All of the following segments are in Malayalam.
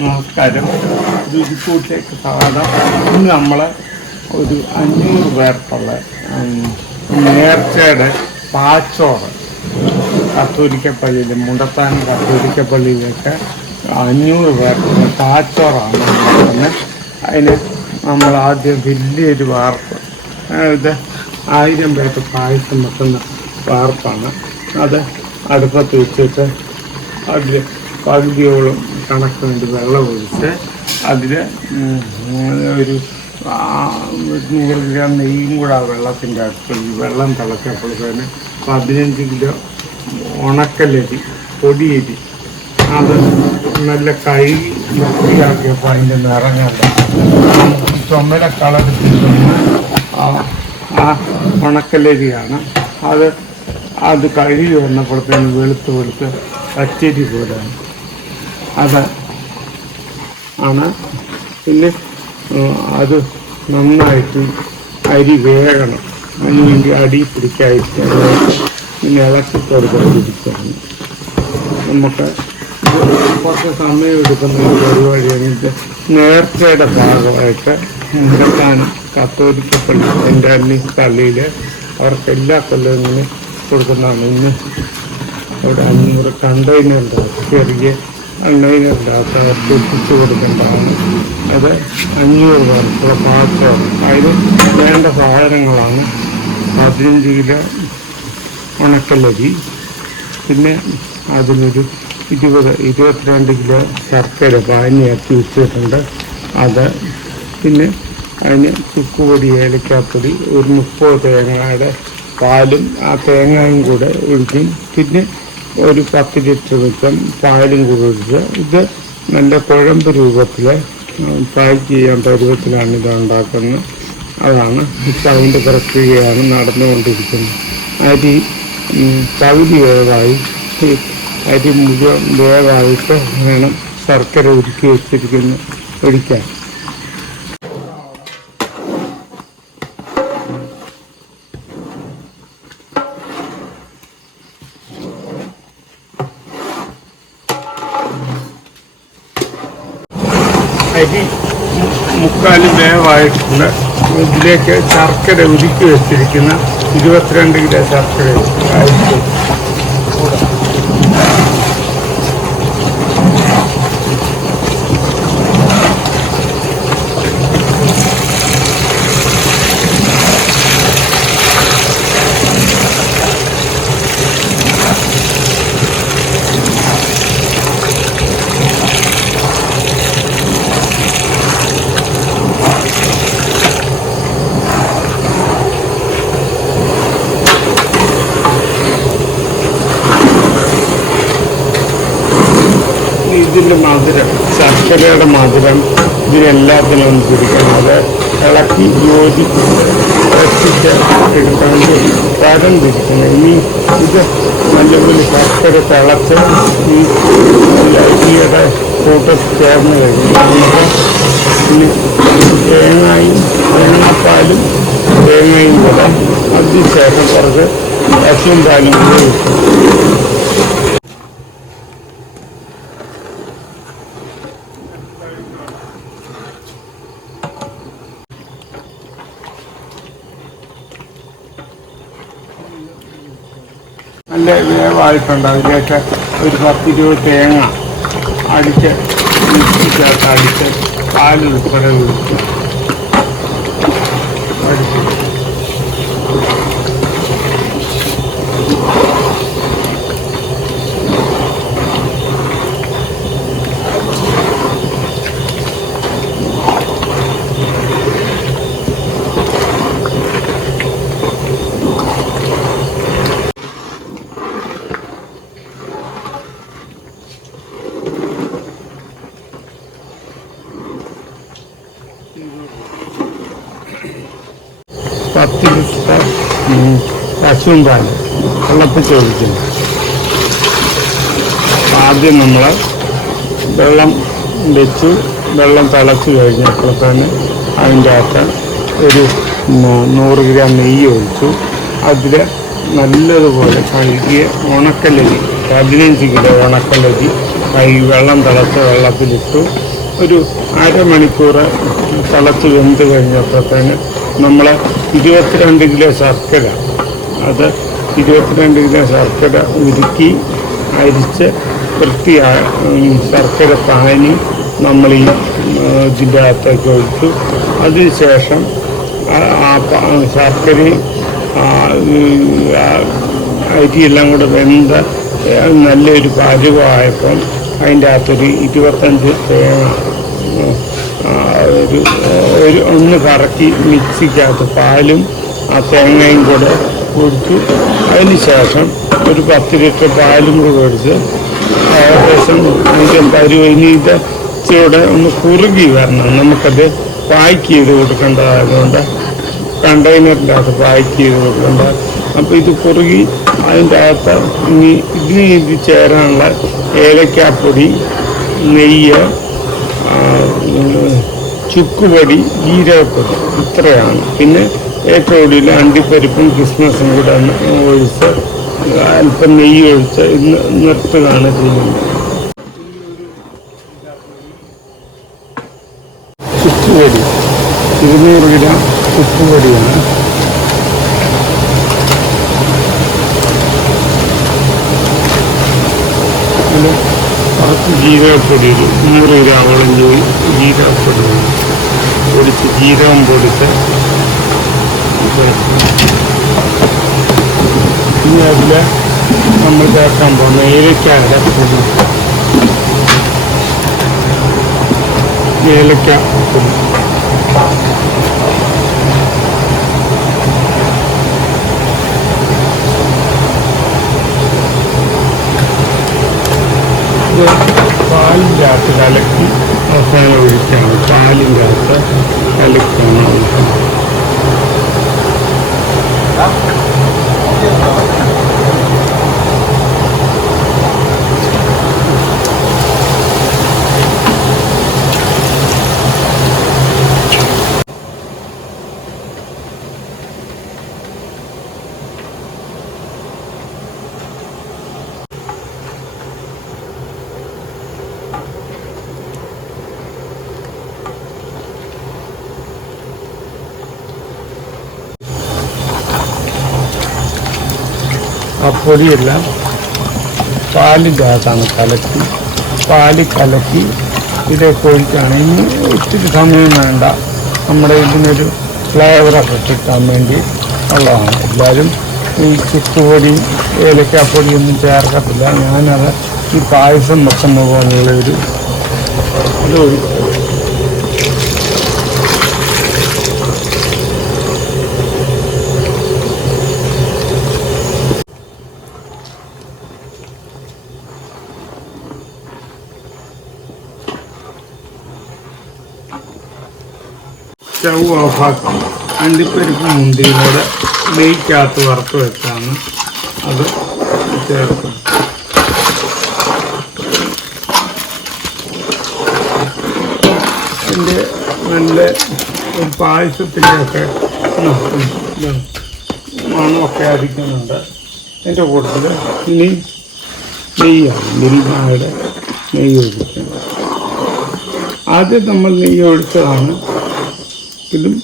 നമസ്കാരം. രുചിക്കൂട്ടിലേക്ക് സ്വാഗതം. ഇന്ന് നമ്മൾ ഒരു 500 പേർക്കുള്ള നേർച്ചയുടെ പാച്ചോറ് കത്തോലിക്കപ്പള്ളിയിൽ മുണ്ടത്താനം കത്തോലിക്കപ്പള്ളിയിലേക്ക് 500 പേർക്കുള്ള പാച്ചോറാണ് നടത്തുന്നത്. അതിന് നമ്മൾ ആദ്യം വലിയൊരു വാർപ്പ്, ഇത് 1000 പേർക്ക് പായസം വെക്കുന്ന വാർപ്പാണ്. അത് അടുപ്പത്ത് വെച്ചിട്ട് അതിൽ പകുതിയോളം കണക്കിന് വെള്ളം ഒഴിച്ച് അതിൽ ഒരു 100 ഗ്രാം നെയ്യും കൂടെ ആ വെള്ളത്തിൻ്റെ അടുത്ത് വെള്ളം തിളച്ചപ്പോഴത്തേന് 15 കിലോ ഉണക്കലരി പൊടിയരി അത് നല്ല കഴുകി വൃത്തിയാക്കിയപ്പോൾ അതിൻ്റെ നിറഞ്ഞത് ചുമല കളറിൽ ആ ഉണക്കലരിയാണ്. അത് കഴുകി വന്നപ്പോഴത്തേന് വെളുത്ത് പച്ചരി പോലെയാണ്. അത് ആണ്. പിന്നെ അത് നന്നായിട്ട് അരി വേകണം. അതിനുവേണ്ടി അടി പിടിക്കാതിരിക്കാൻ പിന്നെ ഇളക്കി കൊടുക്കാതിരിക്കുകയാണ്. നമുക്ക് കുറച്ച് സമയം എടുക്കുന്ന ഒരു പരിപാടിയാണ്. ഇത് നേർച്ചയുടെ ഭാഗമായിട്ട് മുണ്ടത്താനം കത്തോലിക്കപ്പള്ളി എൻ്റെ പള്ളിയിൽ അവർക്ക് എല്ലാ കൊല്ലവും ഇങ്ങനെ കൊടുക്കുന്നതാണ്. ഇന്ന് അവിടെ 500 കണ്ടെയ്നറുണ്ടാകും, ചെറിയ കണ്ടെയ്നറുണ്ടാകത്ത് എത്തിച്ചു കൊടുക്കേണ്ടതാണ്. അത് 500 പേർക്കുള്ള പാത്രം. അതിന് വേണ്ട സാധനങ്ങളാണ് 15 കിലോ ഉണക്കലരി, പിന്നെ അതിനൊരു 22 കിലോ ശർക്കര പാനിയാക്കി വെച്ചിട്ടുണ്ട്. അത് പിന്നെ അതിന് ചുക്കുപൊടി, ഏലക്കാപ്പൊടി, ഒരു 30 തേങ്ങയുടെ പാലും ആ തേങ്ങയും കൂടെ ഒഴിക്കും. പിന്നെ ഒരു 10 ലിറ്റർ വെച്ചം പാലും കൂടെ ഒഴിച്ച് ഇത് നല്ല കുഴമ്പ് രൂപത്തിൽ പാക്ക് ചെയ്യാൻ പരുവത്തിലാണ് ഇത് ഉണ്ടാക്കുന്നത്. അതാണ് ഇപ്പം അതിൻ്റെ പ്രക്രിയയാണ് നടന്നുകൊണ്ടിരിക്കുന്നത്. അരി പകുതി വേവായി, അരി മുഴുവൻ വേവായിട്ട് വേണം ശർക്കര ഉരുക്കി വെച്ചിരിക്കുന്നത് ഒഴിക്കാൻ. അരി 3/4 വേവായിട്ടുണ്ട്. ഇതിലേക്ക് ശർക്കര ഉരുക്കി വെച്ചിരിക്കുന്ന 22 കിലോ ശർക്കര ആയിരിക്കും. ഇതിൻ്റെ മധുരം, ശർക്കരയുടെ മധുരം ഇതിനെല്ലാത്തിനും ഒന്ന് പിടിക്കണം. അത് ഇളക്കി യോജിപ്പിച്ച് എടുക്കാണ്ട് തരം തിരിക്കണം. ഇനി ഇത് നല്ലപോലെ ശർക്കര തിളച്ച് ഈ അരിയുടെ കൂട്ടത്തിൽ ചേർന്ന് കഴിഞ്ഞാൽ ഇനി തേങ്ങാപ്പാലും തേങ്ങയും കൂടെ അതിനുശേഷം കുറച്ച് പശുവും പാലും കൂടെ വെക്കും. നല്ല വേവായിട്ടുണ്ട്. അതിലേക്ക് ഒരു 10-20 തേങ്ങ അടിച്ച് മിക്സിക്കകത്ത് അടിച്ച് പാൽ ഉൾപ്പെടെ ഒഴിച്ച് അടിച്ച് പശുവും പാല് തിളപ്പിച്ച് ഒഴിക്കുന്നു. ആദ്യം നമ്മൾ വെള്ളം വെച്ച് വെള്ളം തിളച്ച് കഴിഞ്ഞപ്പോൾ തന്നെ അതിൻ്റെ അകത്ത് ഒരു 100 ഗ്രാം നെയ്യ് ഒഴിച്ചു. അതിൽ നല്ലതുപോലെ കഴുകിയ ഉണക്കലരി 15 കിലോ ഉണക്കലരി വെള്ളം തിളച്ച വെള്ളത്തിലിട്ടു ഒരു അരമണിക്കൂർ തിളച്ച് വെന്ത് കഴിഞ്ഞപ്പോഴത്തേന് നമ്മൾ 22 കിലോ ശർക്കര, അത് 22 കിലോ ശർക്കര ഉരുക്കി അരിച്ച് ശർക്കര പാനി നമ്മൾ ഈ ഇതിൻ്റെ അകത്തേക്ക് ഒഴിച്ചു. അതിനുശേഷം ശർക്കരയും അരിയെല്ലാം കൂടെ വെന്ത് നല്ലൊരു പരുവമായപ്പം അതിൻ്റെ അകത്തൊരു 25 തേങ്ങ ഒന്ന് കറക്കി മിക്സിക്കകത്ത് പാലും ആ തേങ്ങയും കൂടെ ഒഴിച്ചു. അതിന് ശേഷം ഒരു 10 ലിറ്റർ പാലും കൂടെ ഒഴിച്ച് ഏകദേശം അതിൻ്റെ പരുവ ഇനി ഇത് ഇച്ചിരി ഒന്ന് കുറുകി വരണം. നമുക്കത് പാക്ക് ചെയ്ത് കൊടുക്കേണ്ടതായതുകൊണ്ട് കണ്ടെയ്നറിൻ്റെ അകത്ത് പാക്ക് ചെയ്ത് കൊടുക്കേണ്ട. അപ്പോൾ ഇത് കുറുകി അതിൻ്റെ അകത്ത് ഇത് ചേരാനുള്ള ഏലക്കാപ്പൊടി, നെയ്യ്, ചുക്കുപൊടി, ജീരകപ്പൊടി ഇത്രയാണ്. പിന്നെ ഏറ്റവും കൂടുതൽ അണ്ടിപ്പരിപ്പും കിസ്മസും കൂടെ ഒഴിച്ച് അല്പം നെയ്യ് ഒഴിച്ച് നിർത്തുകയാണ് ചെയ്യുന്നത്. ചുക്കുപൊടി 200 ഗ്രാം ഉപ്പുപൊടിയാണ്. അതിൽ കുറച്ച് ജീരകപ്പൊടി, 100 ഗ്രാമോളം ജീരകപ്പൊടി പൊടിച്ച്, ജീരകം പൊടിച്ച് ഇനി അതിൽ നമ്മൾ ചേർക്കാൻ പോകുന്ന ഏലക്കായുടെ പൊടി, ഏലക്ക പൊടി പാലിൻ്റെ അകത്ത് കലക്കി അവസാനം ഒഴിക്കുകയാണ്. പാലിൻ്റെ അകത്ത് കലക്കാണ് ഒഴിക്കുന്നത്. ആ പൊടിയെല്ലാം പാലിൻ്റെ അകത്താണ് പാല് കലക്കി ഇതൊക്കെ ഒഴിക്കുകയാണ്. ഇനി ഒത്തിരി സമയം വേണ്ട, നമ്മുടെ ഇതിനൊരു ഫ്ലേവറൊക്കെ കിട്ടാൻ വേണ്ടി ഉള്ളതാണ്. എല്ലാവരും ഈ ചുക്കുപൊടി, ഏലക്കാപ്പൊടിയൊന്നും ചേർക്കത്തില്ല. ഞാനത് ഈ പായസം വെക്കുന്ന പോലുള്ളൊരു ഇത് ഒഴിക്കും. സ്റ്റൗ ഓഫാക്കി അണ്ടിപ്പരിപ്പ് മുന്തിരിയോടെ നെയ്ക്കകത്ത് വറുത്ത് വെച്ചാണ് അത് ചേർക്കും. അതിൻ്റെ നല്ല ഒരു പായസത്തിൻ്റെയൊക്കെ മണമൊക്കെ അടിക്കുന്നുണ്ട്. അതിൻ്റെ കൂട്ടത്തിൽ ഇനി നെയ്യാണ്, മിൽമയുടെ നെയ്യ് ഒഴിക്കുന്നത്. ആദ്യം നമ്മൾ നെയ്യ് ഒഴിച്ചതാണ്. ഇതും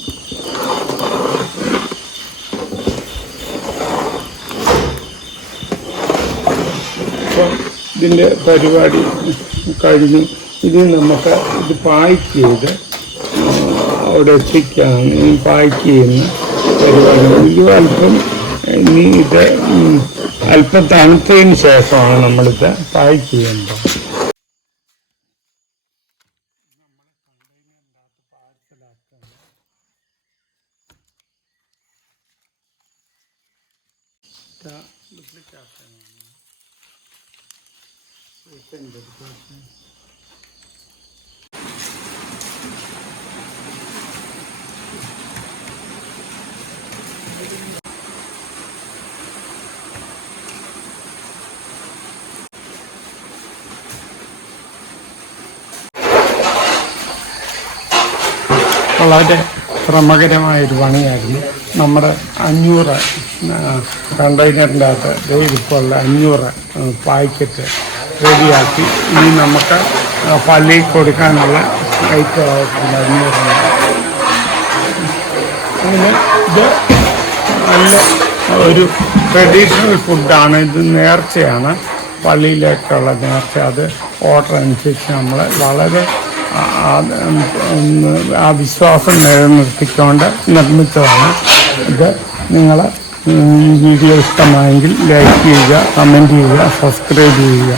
ഇതിൻ്റെ പരിപാടി കഴിഞ്ഞു. ഇത് നമുക്ക് ഇത് പാക്ക് ചെയ്ത് അവിടെ എത്തിക്കാണ് ഈ പാക്ക് ചെയ്യുന്ന പരിപാടി. ഇത് അല്പം ഇനി ഇത് അല്പം തണുത്തതിന് ശേഷമാണ് നമ്മളിത് പാക്ക് ചെയ്യേണ്ടത്. വളരെ ശ്രമകരമായൊരു പണിയായിരുന്നു. നമ്മുടെ 500 കണ്ടെയ്നറിൻ്റെ അകത്ത് ഇപ്പോൾ ഉള്ള 500 പാക്കറ്റ് റെഡിയാക്കി ഇനി നമുക്ക് പള്ളിയിൽ കൊടുക്കാനുള്ള ഐറ്റമായിട്ടുണ്ടായിരുന്നു. അങ്ങനെ ഇത് നല്ല ഒരു ട്രഡീഷണൽ ഫുഡാണ്. ഇത് നേർച്ചയാണ്, പള്ളിയിലേക്കുള്ള നേർച്ച. അത് ഓർഡർ അനുസരിച്ച് നമ്മൾ വളരെ ആ വിശ്വാസം നിലനിർത്തിക്കൊണ്ട് നിർമ്മിച്ചതാണ്. ഇത് നിങ്ങൾ ഈ വീഡിയോ ഇഷ്ടമായെങ്കിൽ ലൈക്ക് ചെയ്യുക, കമൻറ്റ് ചെയ്യുക, സബ്സ്ക്രൈബ് ചെയ്യുക.